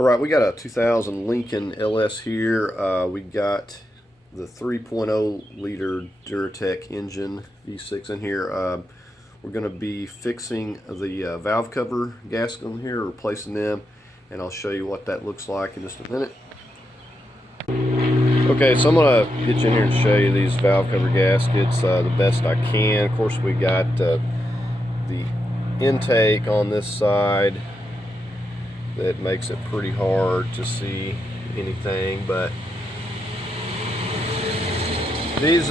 All right, we got a 2000 Lincoln LS here. We got the 3.0 liter Duratec engine V6 in here. We're going to be fixing the valve cover gasket on here, replacing them, and I'll show you what that looks like in just a minute. Okay, so I'm going to get you in here to show you these valve cover gaskets the best I can. Of course, we got the intake on this side that makes it pretty hard to see anything, but these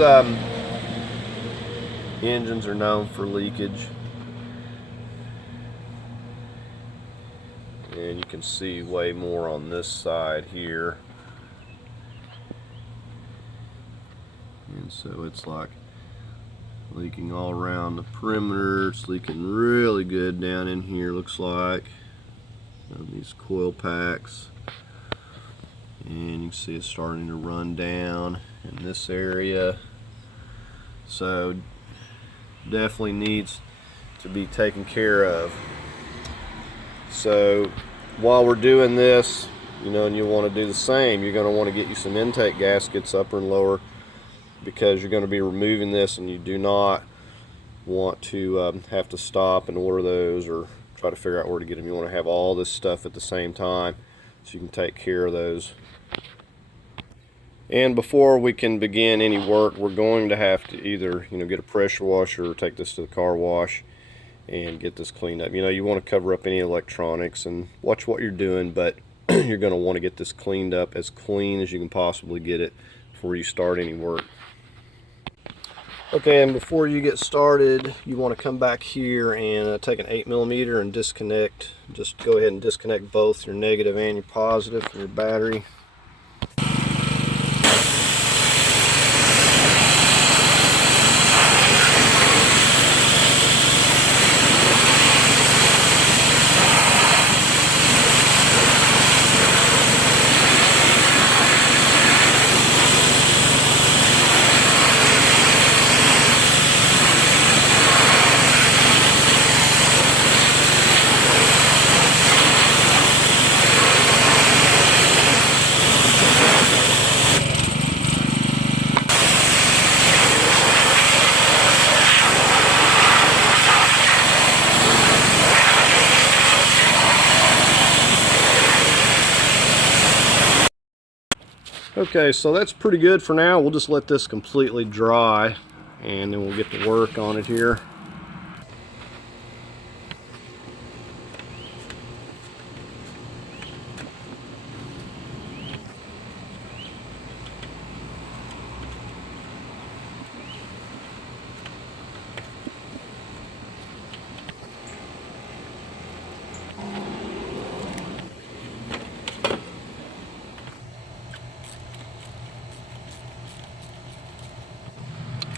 engines are known for leakage, and you can see way more on this side here, and so it's like leaking all around the perimeter. It's leaking really good down in here, looks like, on these coil packs, and you can see it's starting to run down in this area. So definitely needs to be taken care of. So while we're doing this, and you want to do the same, you're going to want to get you some intake gaskets, upper and lower, because you're going to be removing this, and you do not want to have to stop and order those or try to figure out where to get them. You want to have all this stuff at the same time so you can take care of those. And before we can begin any work, we're going to have to either get a pressure washer or take this to the car wash and get this cleaned up. You want to cover up any electronics and watch what you're doing, but you're going to want to get this cleaned up as clean as you can possibly get it before you start any work. Okay, and before you get started, you want to come back here and take an 8mm and disconnect. Just go ahead and disconnect both your negative and your positive from your battery. Okay, so that's pretty good for now. We'll just let this completely dry and then we'll get to work on it here.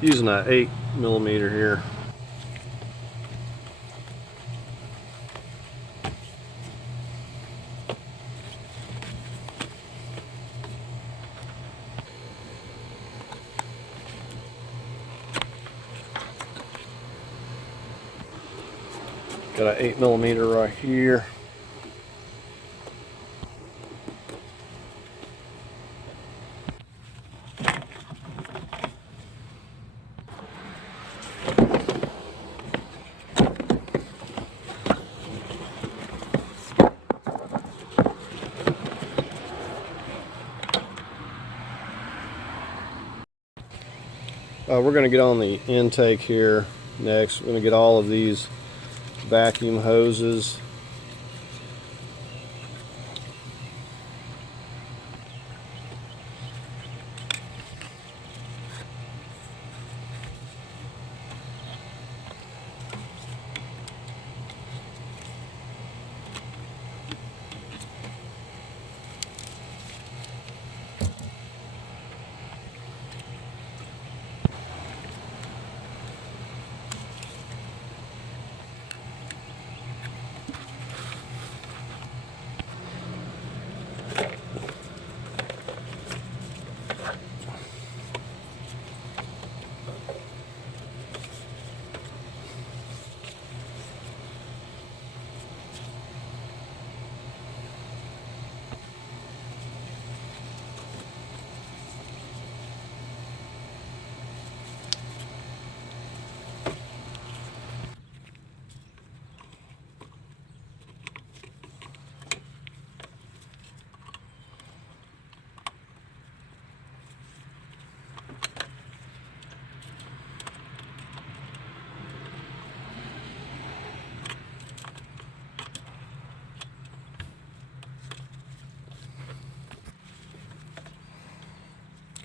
Using that 8mm here. Got an 8mm right here. We're going to get on the intake here next. We're going to get all of these vacuum hoses.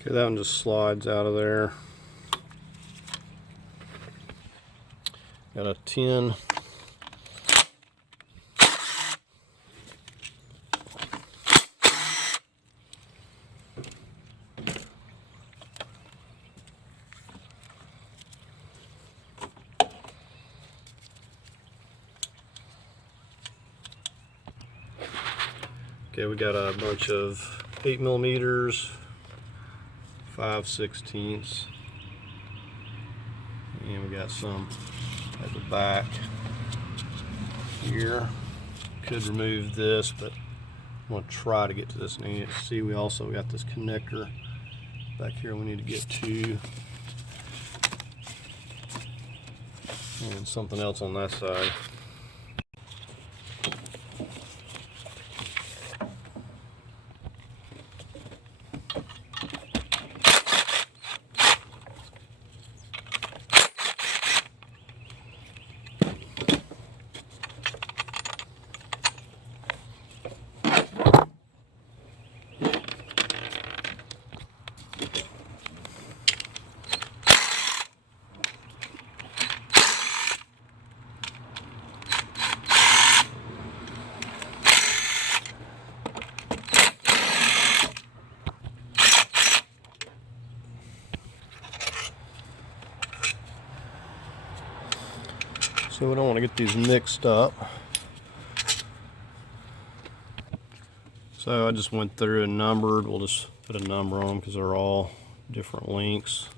Okay, that one just slides out of there. Got a 10. Okay, we got a bunch of 8mm, 5/16, and we got some at the back here. Could remove this, but I'm going to try to get to this. And see, we also got this connector back here we need to get to, and something else on that side. So we don't want to get these mixed up. So I just went through and numbered. We'll just put a number on them because they're all different lengths.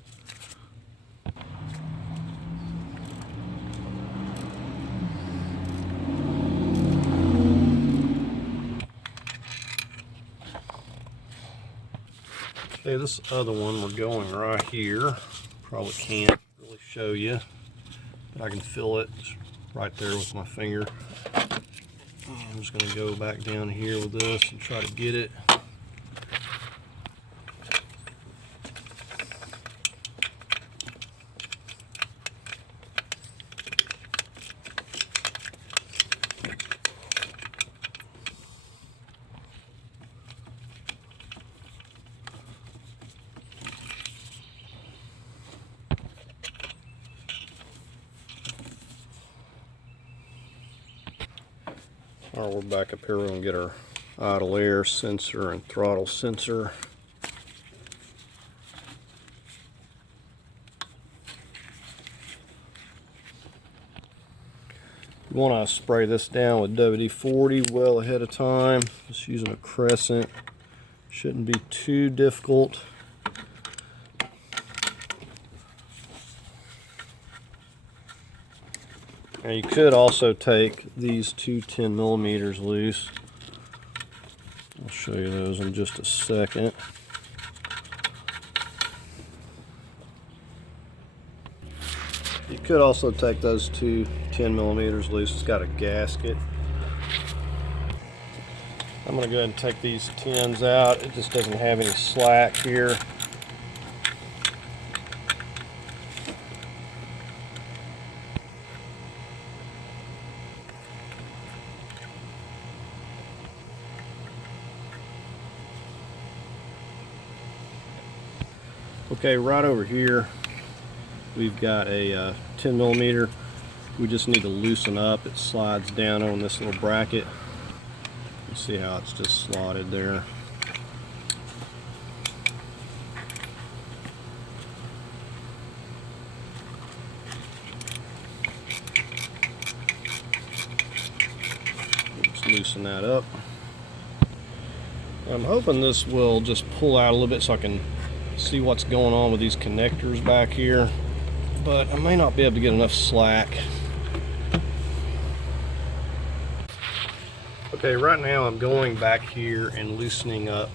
Okay, this other one we're going right here. Probably can't really show you, but I can feel it right there with my finger. I'm just going to go back down here with this and try to get it. Alright, we're back up here. We're going to get our idle air sensor and throttle sensor. You want to spray this down with WD-40 well ahead of time. Just using a crescent. Shouldn't be too difficult. Now you could also take these two 10mm loose. I'll show you those in just a second. You could also take those two 10mm loose. It's got a gasket. I'm going to go ahead and take these 10s out. It just doesn't have any slack here. Okay, right over here we've got a 10mm. We just need to loosen up. It slides down on this little bracket. You see how it's just slotted there. Just loosen that up. I'm hoping this will just pull out a little bit so I can see what's going on with these connectors back here, but I may not be able to get enough slack. Okay, right now I'm going back here and loosening up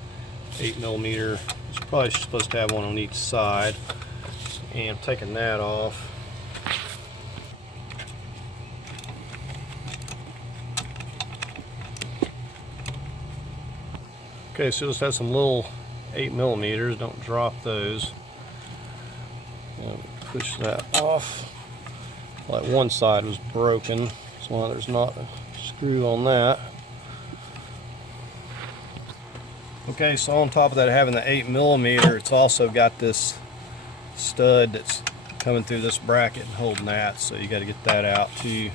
8mm. It's probably supposed to have one on each side, and I'm taking that off. Okay, so this has some little 8mm, don't drop those. Push that off. Like one side was broken, so there's not a screw on that. Okay, so on top of that, having the 8mm, it's also got this stud that's coming through this bracket and holding that, so you got to get that out too.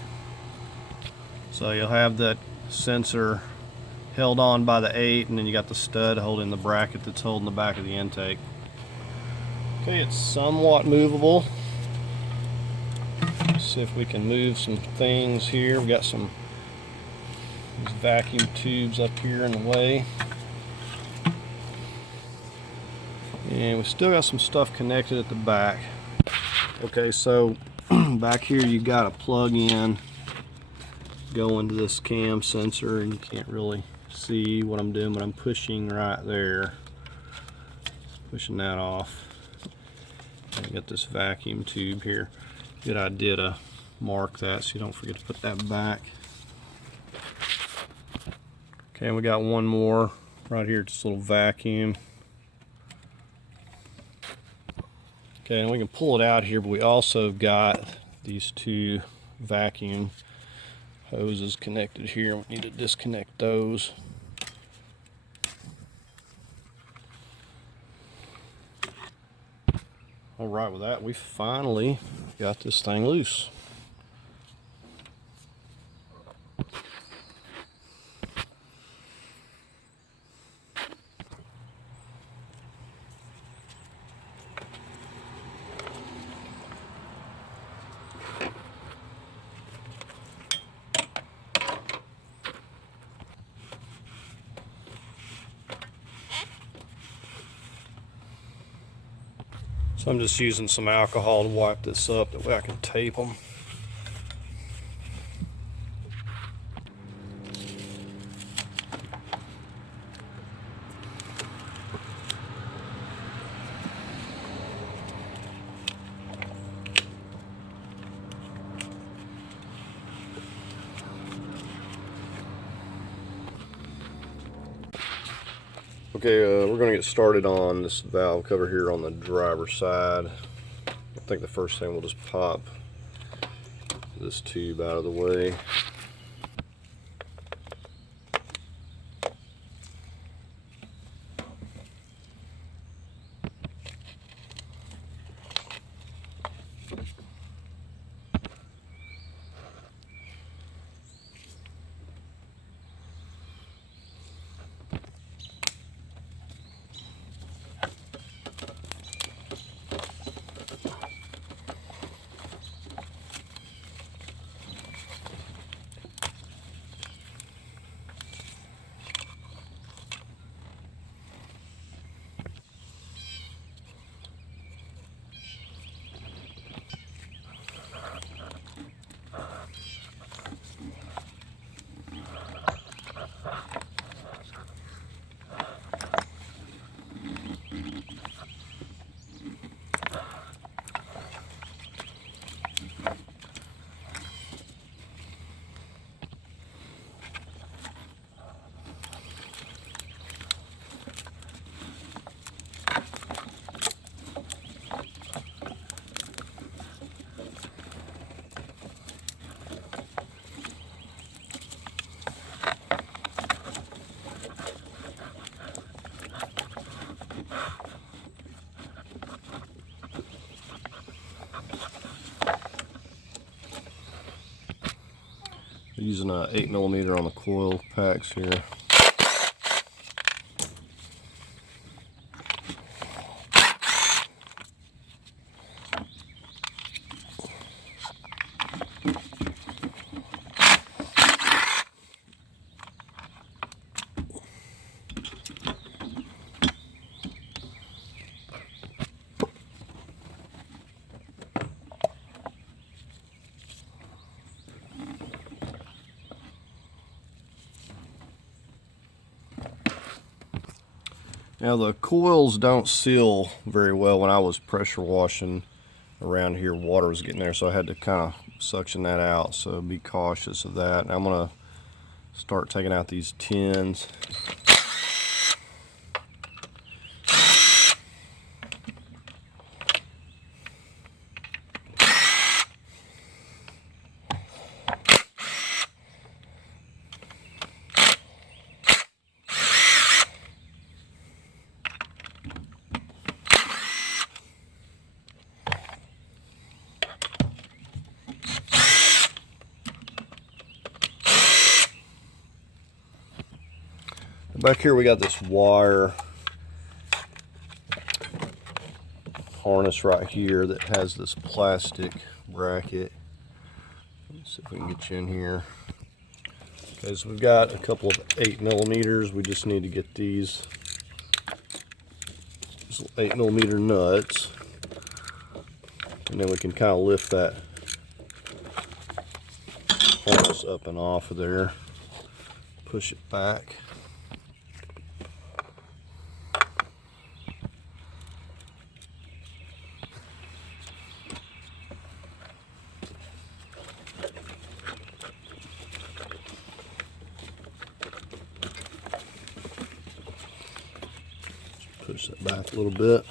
So you'll have that sensor held on by the 8, and then you got the stud holding the bracket that's holding the back of the intake. Okay, it's somewhat movable. Let's see if we can move some things here. We got some these vacuum tubes up here in the way. And we still got some stuff connected at the back. Okay, so back here you got a plug in going to this cam sensor, and you can't really see what I'm doing, but I'm pushing right there. Pushing that off. And I got this vacuum tube here. Good idea to mark that so you don't forget to put that back. Okay, and we got one more right here, just a little vacuum. Okay, and we can pull it out here, but we also got these two vacuum hoses connected here. We need to disconnect those. All right, with that, we finally got this thing loose. So I'm just using some alcohol to wipe this up, that way I can tape them. Okay, we're going to get started on this valve cover here on the driver's side. I think the first thing we'll just pop this tube out of the way. Using a 8mm on the coil packs here. Now the coils don't seal very well. When I was pressure washing around here, water was getting there, so I had to kind of suction that out, so be cautious of that. And I'm going to start taking out these tins. Back here we got this wire harness right here that has this plastic bracket. Let's see if we can get you in here. Okay, so we've got a couple of 8mm. We just need to get these 8mm nuts, and then we can kind of lift that harness up and off of there, push it back. Push that back a little bit.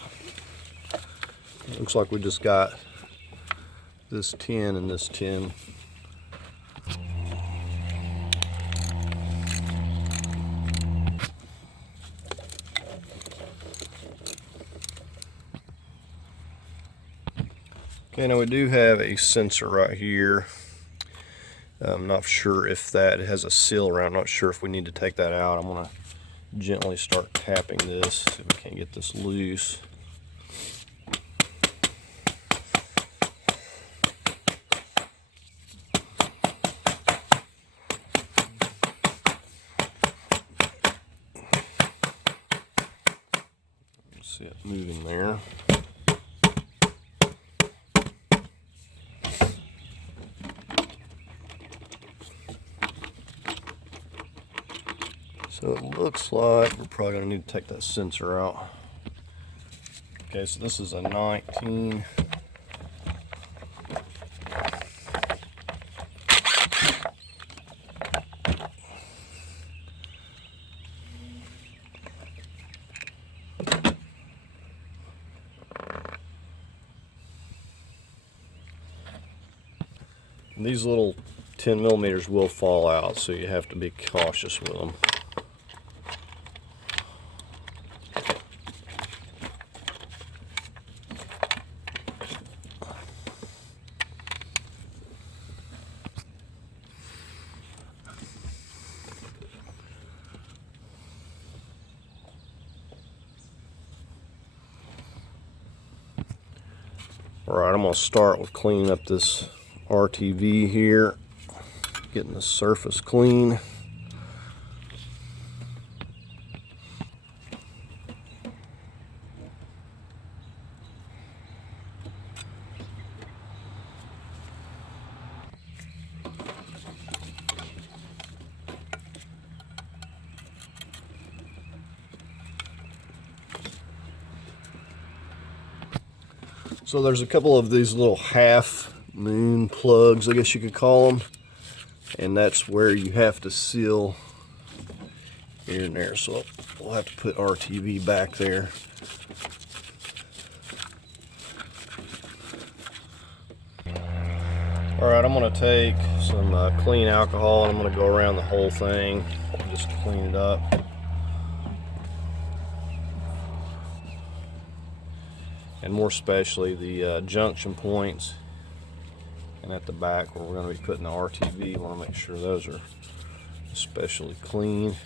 It looks like we just got this tin and this tin. Okay, now we do have a sensor right here. I'm not sure if that has a seal around. I'm not sure if we need to take that out. I'm going to gently start tapping this, see if we can't get this loose. See it moving there. So it looks like we're probably going to need to take that sensor out. Okay, so this is a 19. And these little 10mm will fall out, so you have to be cautious with them. Alright, I'm going to start with cleaning up this RTV here, getting the surface clean. So there's a couple of these little half moon plugs, I guess you could call them, and that's where you have to seal here and there. So we'll have to put RTV back there. All right, I'm going to take some clean alcohol and I'm going to go around the whole thing and just clean it up. And more especially the junction points and at the back where we're going to be putting the RTV. We want to make sure those are especially clean.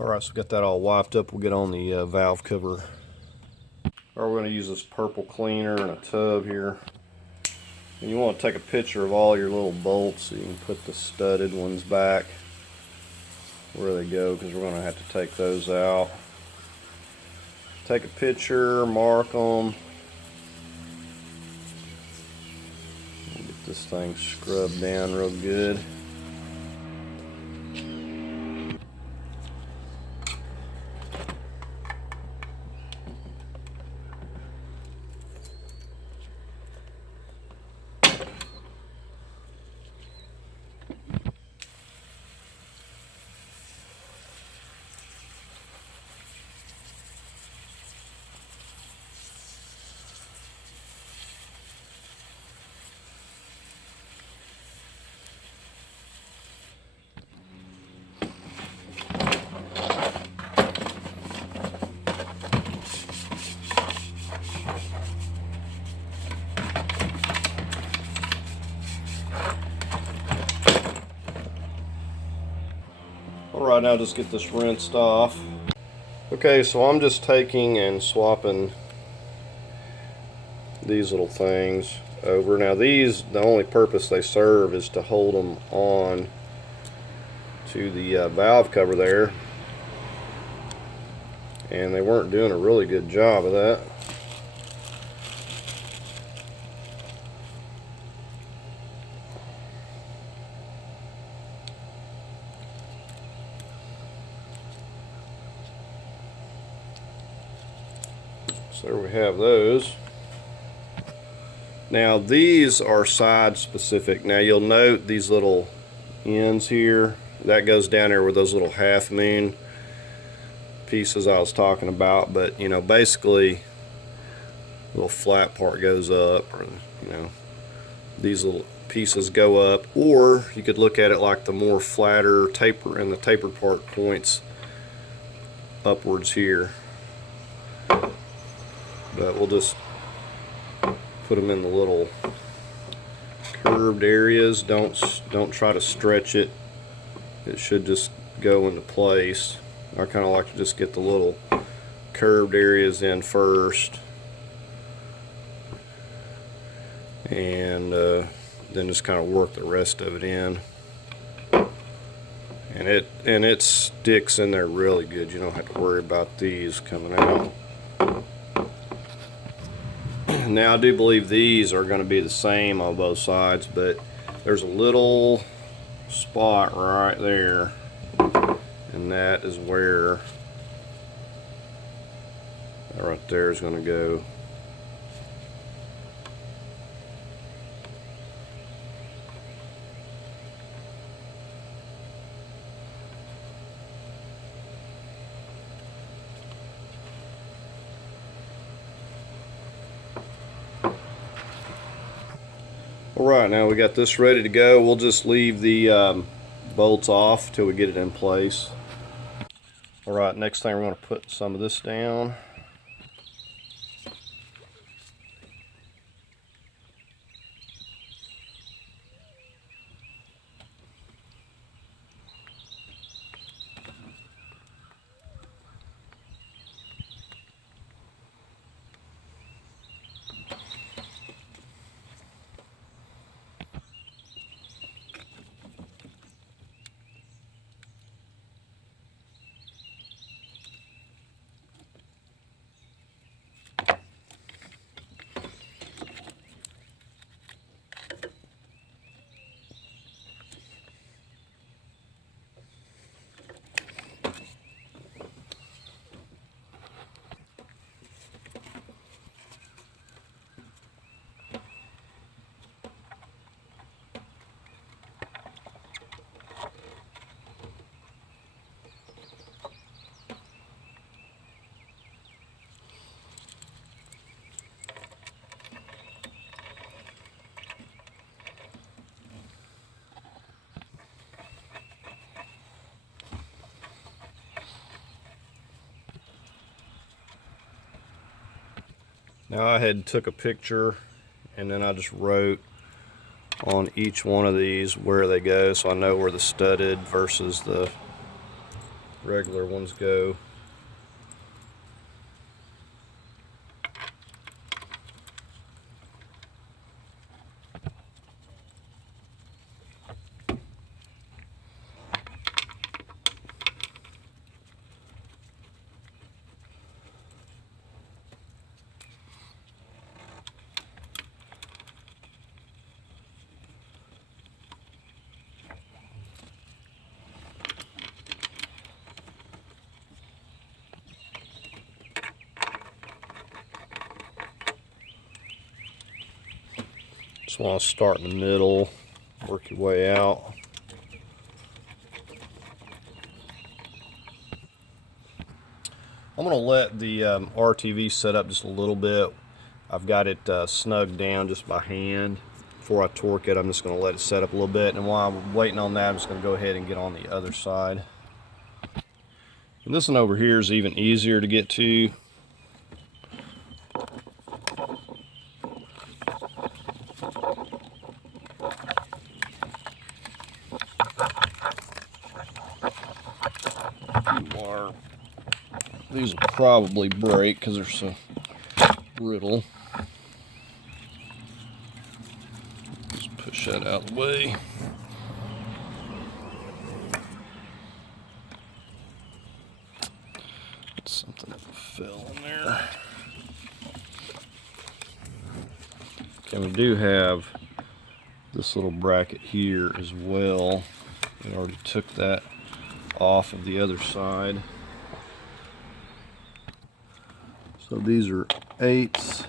Alright, so we got that all wiped up. We'll get on the valve cover. Alright, we're going to use this purple cleaner in a tub here. And you want to take a picture of all your little bolts so you can put the studded ones back where they go, because we're going to have to take those out. Take a picture, mark them. Get this thing scrubbed down real good. Alright, now just get this rinsed off. Okay, so I'm just taking and swapping these little things over. Now these, the only purpose they serve is to hold them on to the valve cover there, and they weren't doing a really good job of that. So there we have those. Now these are side specific. Now you'll note these little ends here, that goes down there with those little half moon pieces I was talking about, but you know, basically the little flat part goes up, or you know, these little pieces go up, or you could look at it like the more flatter taper, and the tapered part points upwards here. But we'll just put them in the little curved areas. Don't try to stretch it. It should just go into place. I kind of like to just get the little curved areas in first, and then just kind of work the rest of it in. And it sticks in there really good. You don't have to worry about these coming out. Now I do believe these are going to be the same on both sides, but there's a little spot right there, and that is where that right there is going to go. Alright, now we got this ready to go. We'll just leave the bolts off till we get it in place. Alright, next thing we're going to put some of this down. Now I had took a picture and then I just wrote on each one of these where they go, so I know where the studded versus the regular ones go. Just want to start in the middle, work your way out. I'm going to let the RTV set up just a little bit. I've got it snugged down just by hand. Before I torque it, I'm just going to let it set up a little bit. And while I'm waiting on that, I'm just going to go ahead and get on the other side. And this one over here is even easier to get to. These will probably break because they're so brittle. Just push that out of the way. Something fell in there. Okay, we do have this little bracket here as well. We already took that off of the other side. So these are 8s.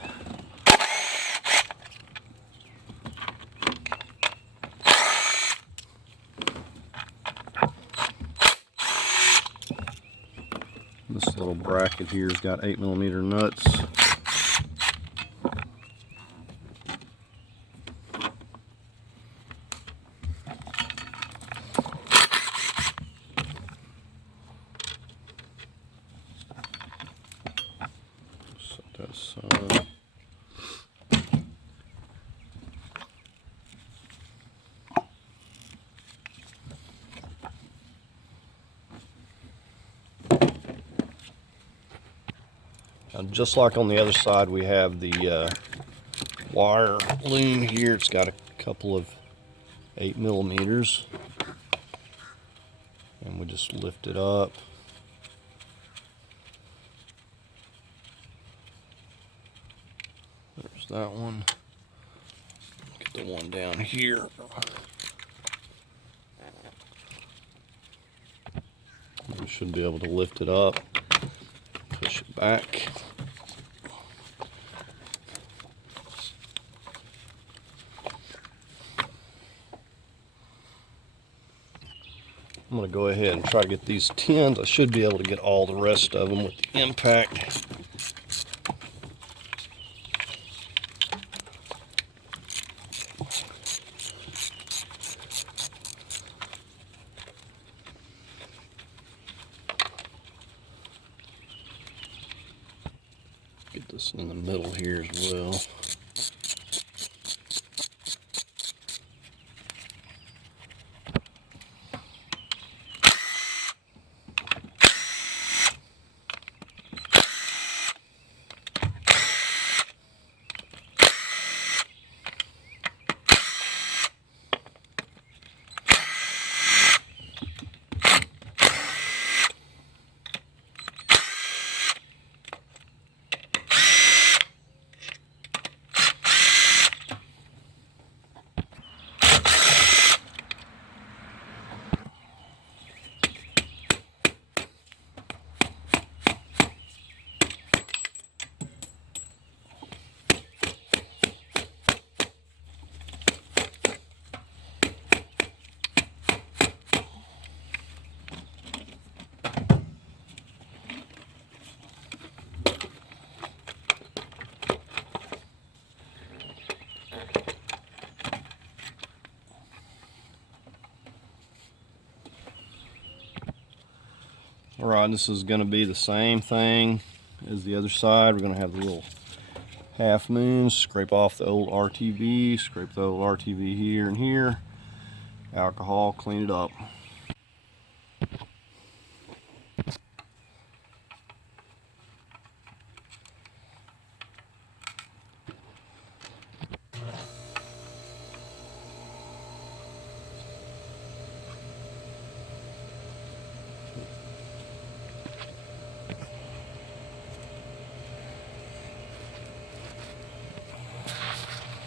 This little bracket here's got 8mm nuts. Set that aside. Now, just like on the other side, we have the wire loom here. It's got a couple of 8mm, and we just lift it up. There's that one. Get the one down here. We should be able to lift it up, push it back. I'm going to go ahead and try to get these tins. I should be able to get all the rest of them with the impact. Get this in the middle here as well. Alright, this is going to be the same thing as the other side. We're going to have the little half moons, scrape off the old RTV, scrape the old RTV here and here, alcohol, clean it up.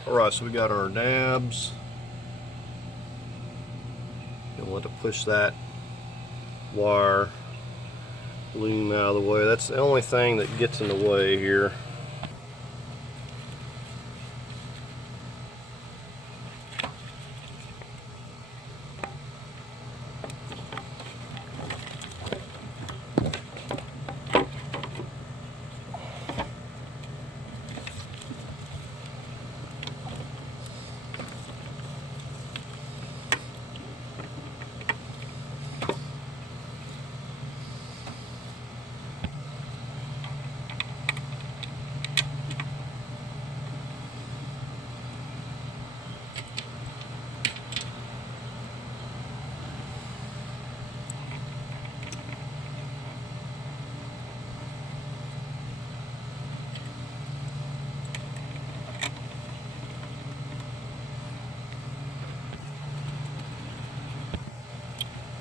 Alright, so we got our nabs. You'll want to push that wire loom out of the way. That's the only thing that gets in the way here.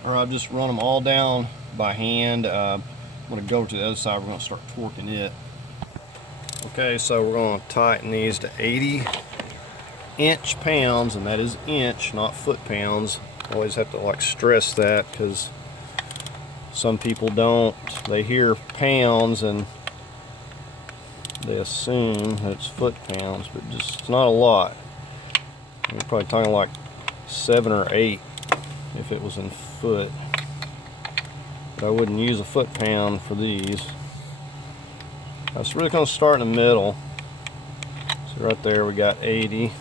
Or I've just run them all down by hand. I'm going to go to the other side. We're going to start torquing it. Okay, so we're going to tighten these to 80 inch pounds, and that is inch, not foot pounds. Always have to like stress that, because some people don't. They hear pounds and they assume that it's foot pounds, but just it's not a lot. We're probably talking like 7 or 8 if it was in foot. But I wouldn't use a foot pound for these. I was really going to start in the middle. So right there we got 80.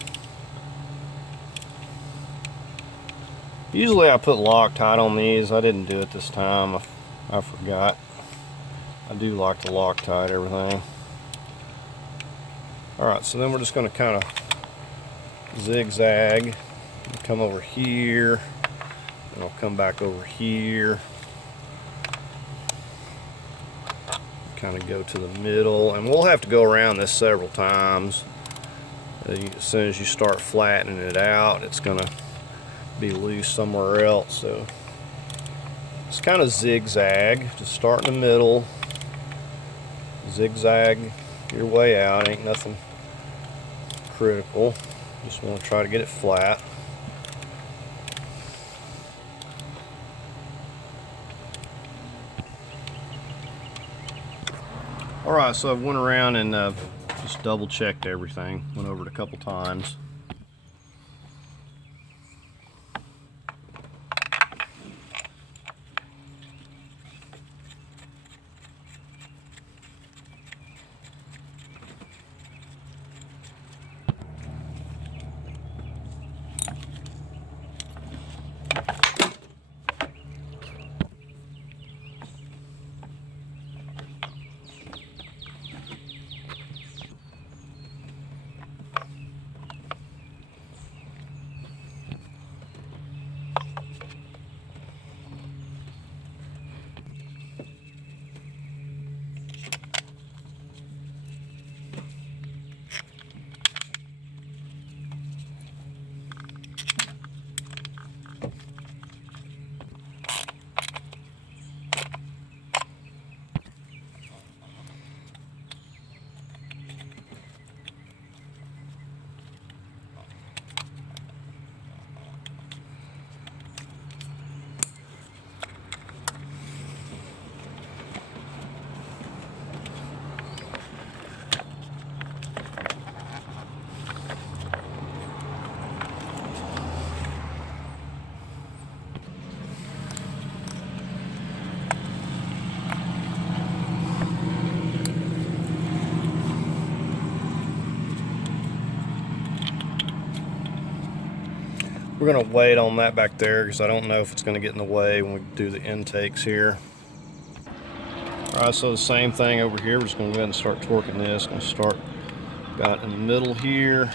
Usually I put Loctite on these. I didn't do it this time. I forgot. I do like to Loctite everything. Alright, so then we're just going to kind of zigzag. Come over here. And I'll come back over here. Kind of go to the middle. And we'll have to go around this several times. As soon as you start flattening it out, it's going to be loose somewhere else. So it's kind of zigzag. Just start in the middle, zigzag your way out. Ain't nothing critical. Just want to try to get it flat. Alright, so I went around and just double checked everything. Went over it a couple times. We're going to wait on that back there because I don't know if it's going to get in the way when we do the intakes here. Alright, so the same thing over here. We're just going to go ahead and start torquing this. Going to start about in the middle here.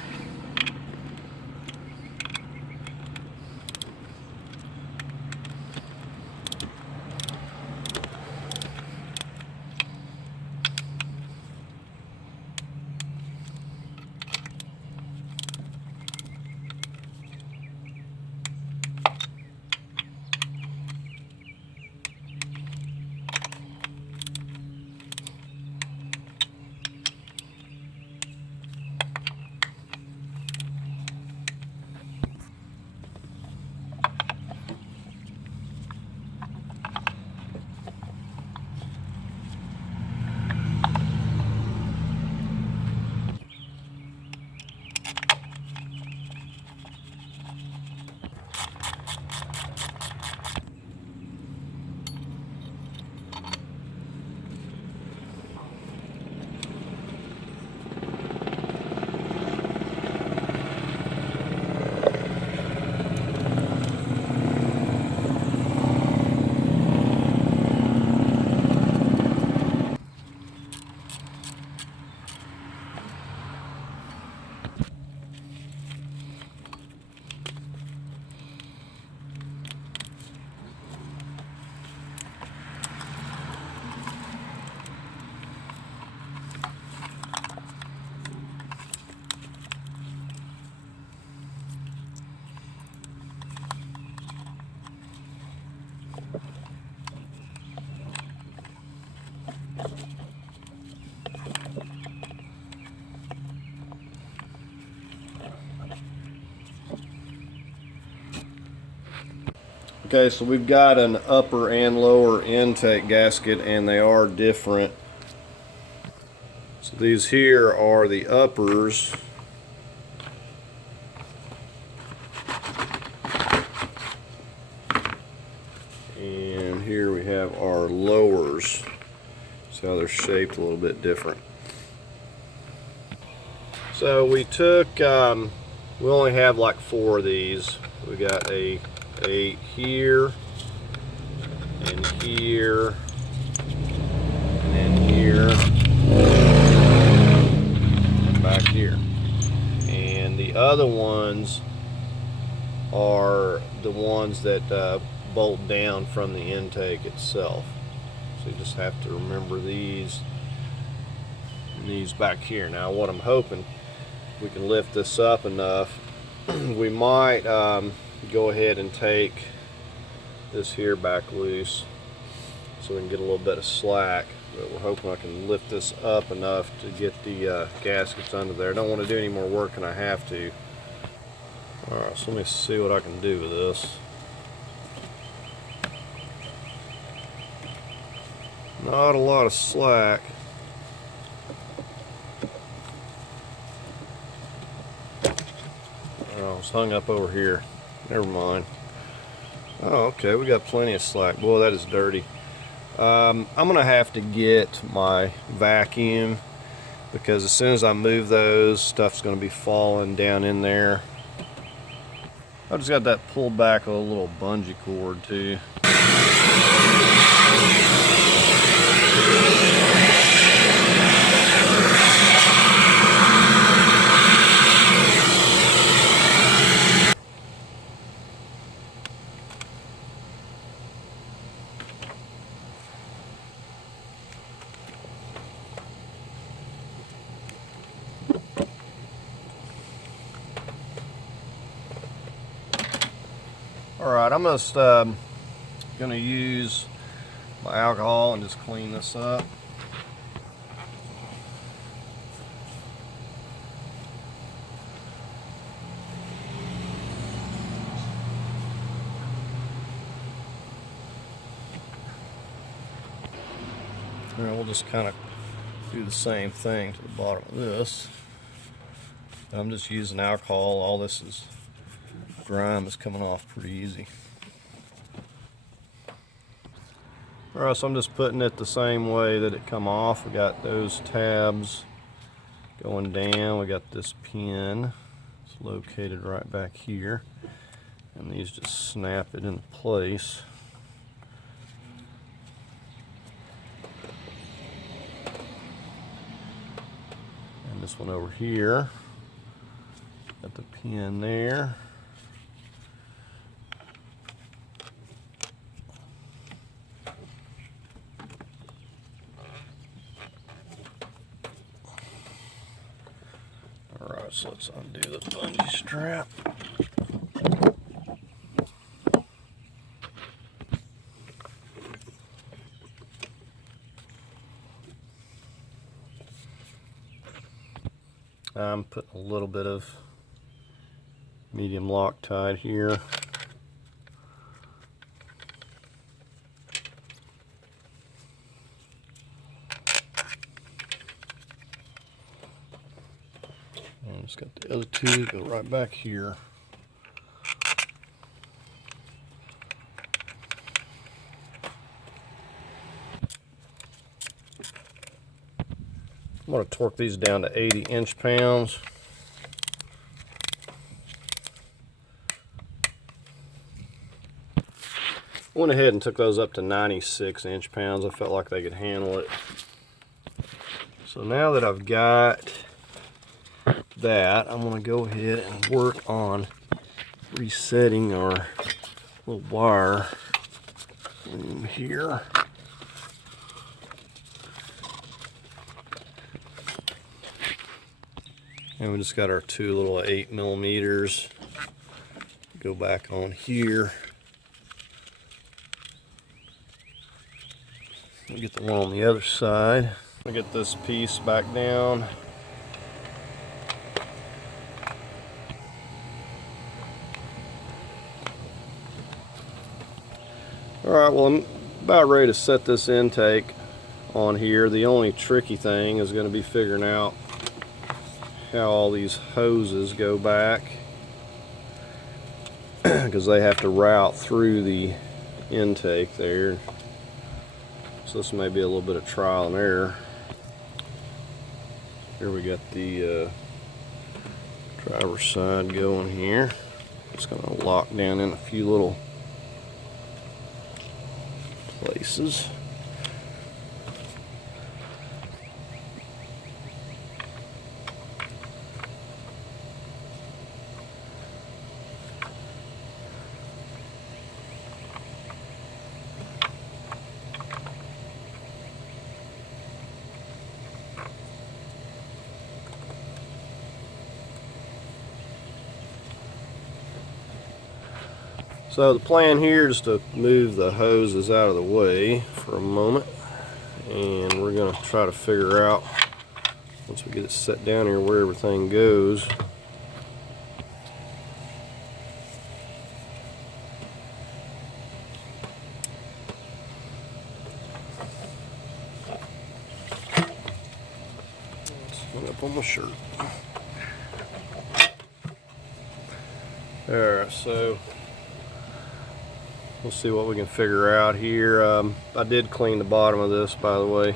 Okay, so we've got an upper and lower intake gasket, and they are different. So these here are the uppers, and here we have our lowers. See how they're shaped a little bit different. So we took, we only have like 4 of these. We got a here, and here, and then here, and back here. And the other ones are the ones that bolt down from the intake itself. So you just have to remember these and these back here. Now what I'm hoping, we can lift this up enough, we might go ahead and take this here back loose so we can get a little bit of slack, but we're hoping I can lift this up enough to get the gaskets under there. I don't want to do any more work than I have to. Alright, so let me see what I can do with this. Not a lot of slack. Oh, it's hung up over here. Never mind. Oh, okay, we got plenty of slack. Boy, that is dirty. I'm gonna have to get my vacuum, because as soon as I move those, stuff's gonna be falling down in there. I just got that pulled back with a little bungee cord too. Alright, I'm just gonna use my alcohol and just clean this up. And we'll just kind of do the same thing to the bottom of this. I'm just using alcohol. All this is grime is coming off pretty easy. Alright, so I'm just putting it the same way that it come off. We got those tabs going down. We got this pin. It's located right back here. And these just snap it into place. And this one over here. Got the pin there. Alright, so let's undo the bungee strap. I'm putting a little bit of medium Loctite here. And just got the other two go right back here. I'm going to torque these down to 80 inch-pounds. Went ahead and took those up to 96 inch-pounds. I felt like they could handle it. So now that I've got that, I'm going to go ahead and work on resetting our little wire loom here. And we just got our two little 8mm. Go back on here. We'll get the one on the other side. I'll get this piece back down. Alright, well, I'm about ready to set this intake on here. The only tricky thing is going to be figuring out how all these hoses go back, because they have to route through the intake there. So this may be a little bit of trial and error. Here we got the driver's side going here. It's going to lock down in a few little places. So the plan here is to move the hoses out of the way for a moment, and we're going to try to figure out, once we get it set down here, where everything goes. Let's up on my shirt. Alright, so we'll see what we can figure out here. I did clean the bottom of this, by the way.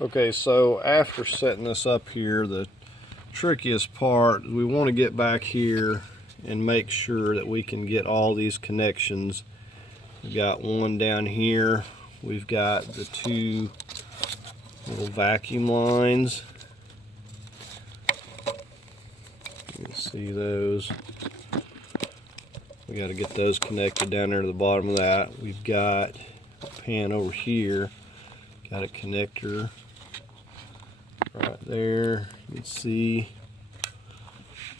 Okay, so after setting this up here, the trickiest part, we want to get back here and make sure that we can get all these connections. We've got one down here. We've got the two little vacuum lines. You can see those. We got to get those connected down there to the bottom of that. We've got a pan over here. Got a connector right there, you can see.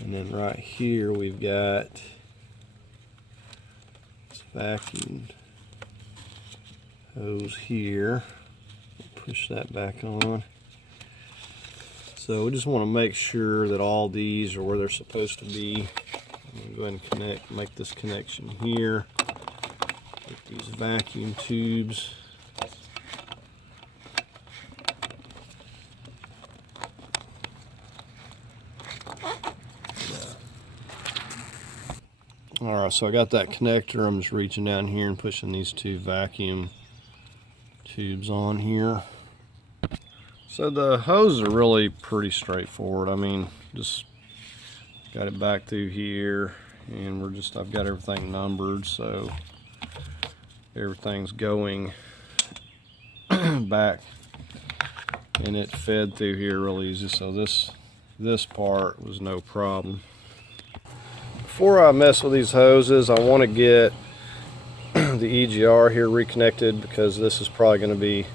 And then right here we've got this vacuum hose here. Push that back on. So we just want to make sure that all these are where they're supposed to be. I'm going to go ahead and make this connection here with these vacuum tubes. Alright, so I got that connector. I'm just reaching down here and pushing these two vacuum tubes on here. So the hoses are really pretty straightforward. I mean, just got it back through here, and I've got everything numbered, so everything's going back, and it fed through here real easy. So this part was no problem. Before I mess with these hoses, I want to get the EGR here reconnected, because this is probably going to be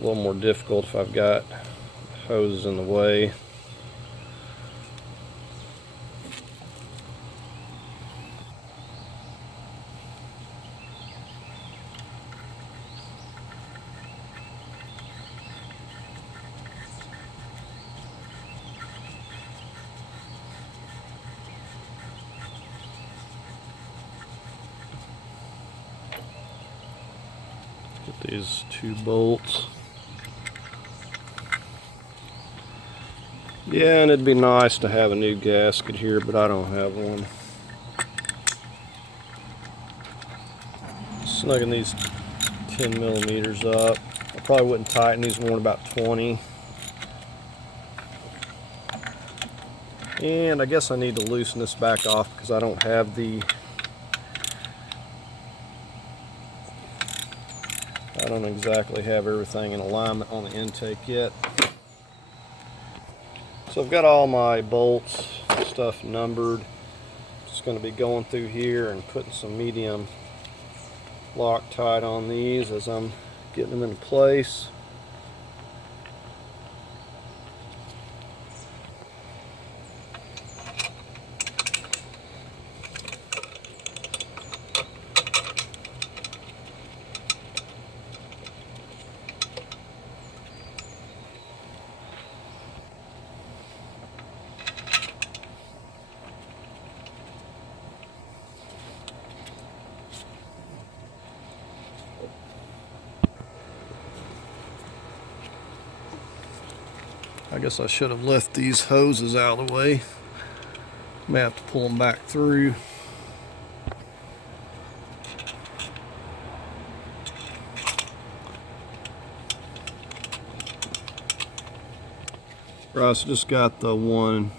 a little more difficult if I've got hoses in the way. Get these two bolts. Yeah, and it'd be nice to have a new gasket here, but I don't have one. Snugging these 10 millimeters up. I probably wouldn't tighten these more than about 20. And I guess I need to loosen this back off, because I don't have I don't exactly have everything in alignment on the intake yet. So I've got all my bolts stuff numbered. Just going to be going through here and putting some medium Loctite on these as I'm getting them into place. I guess I should have left these hoses out of the way. May have to pull them back through. Right, so just got the one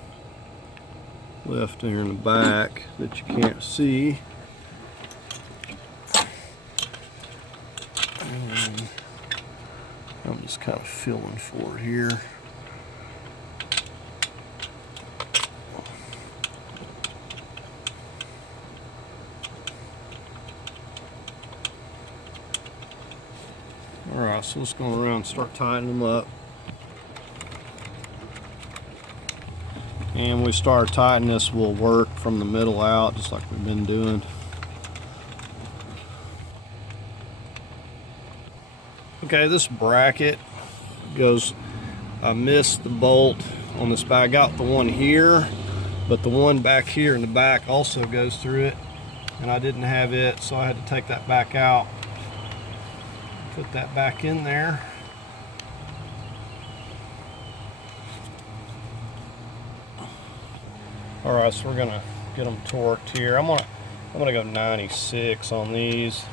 left here in the back that you can't see. And I'm just kind of feeling for it here. Alright, so let's go around and start tightening them up. And when we start tightening this, we'll work from the middle out just like we've been doing. Okay, this bracket goes, I missed the bolt on this back. I got the one here, but the one back here in the back also goes through it, and I didn't have it, so I had to take that back out, put that back in there. All right, so we're gonna get them torqued here. I'm gonna go 96 on these.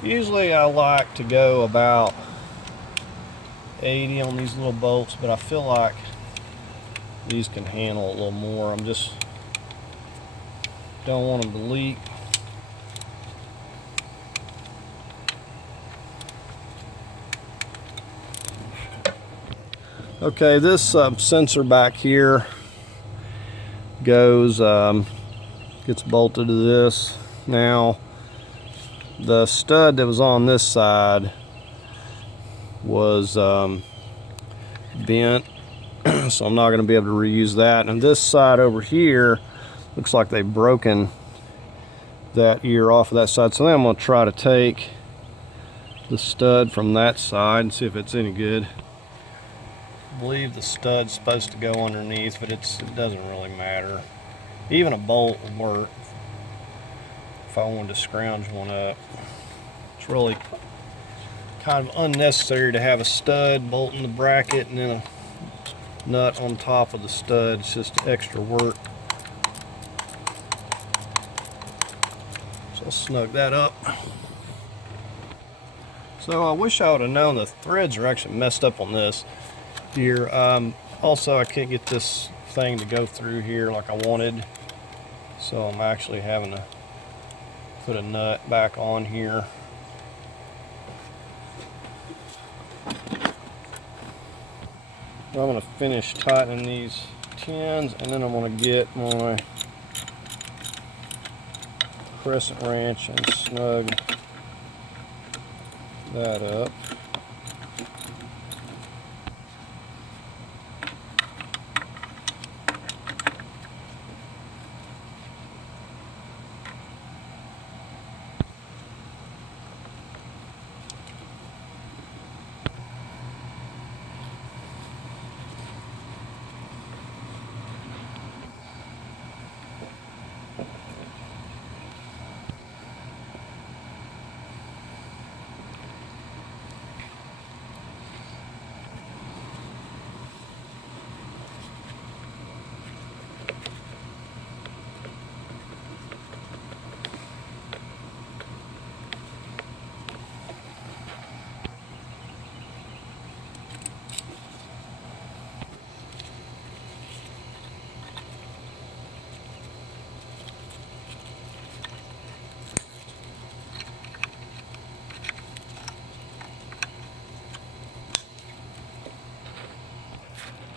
Usually I like to go about 80 on these little bolts, but I feel like these can handle a little more. I'm just don't want them to leak. Okay, this sensor back here goes, gets bolted to this. Now, the stud that was on this side was bent, so I'm not going to be able to reuse that. And this side over here looks like they've broken that ear off of that side. So then I'm going to try to take the stud from that side and see if it's any good. I believe the stud's supposed to go underneath, but it doesn't really matter. Even a bolt would work if I wanted to scrounge one up. It's really kind of unnecessary to have a stud bolting the bracket and then a nut on top of the stud. It's just extra work. So I'll snug that up. So I wish I would have known the threads are actually messed up on this here. Also, I can't get this thing to go through here like I wanted, so I'm actually having to put a nut back on here. I'm going to finish tightening these tins, and then I'm going to get my crescent wrench and snug that up.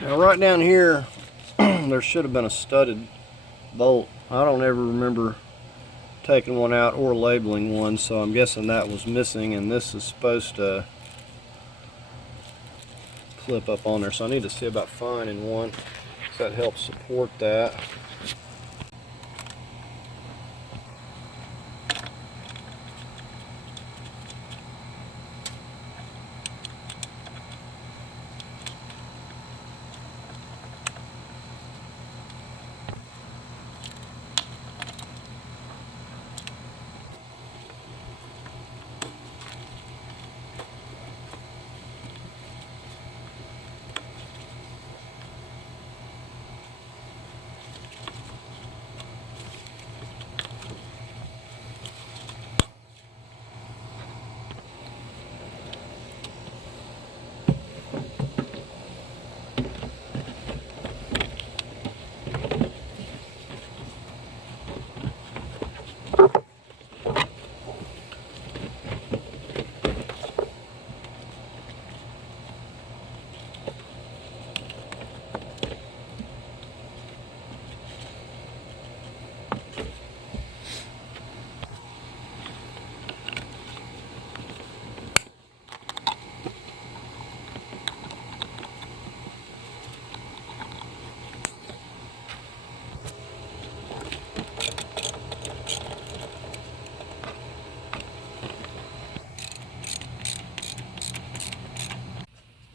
Now right down here, there should have been a studded bolt. I don't ever remember taking one out or labeling one, so I'm guessing that was missing, and this is supposed to clip up on there. So I need to see about finding one, because that helps support that.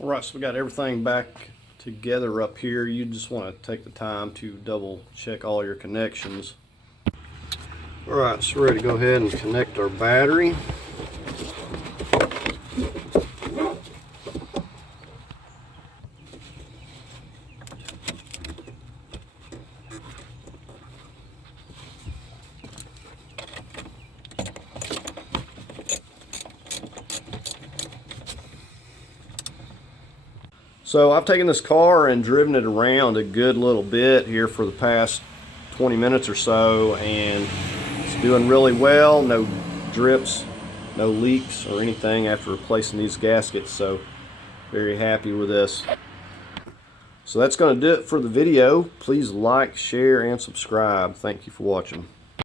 Alright, so we got everything back together up here. You just want to take the time to double check all your connections. Alright, so we're ready to go ahead and connect our battery. So I've taken this car and driven it around a good little bit here for the past 20 minutes or so, and it's doing really well. No drips, no leaks or anything after replacing these gaskets, so very happy with this. So that's going to do it for the video. Please like, share, and subscribe. Thank you for watching.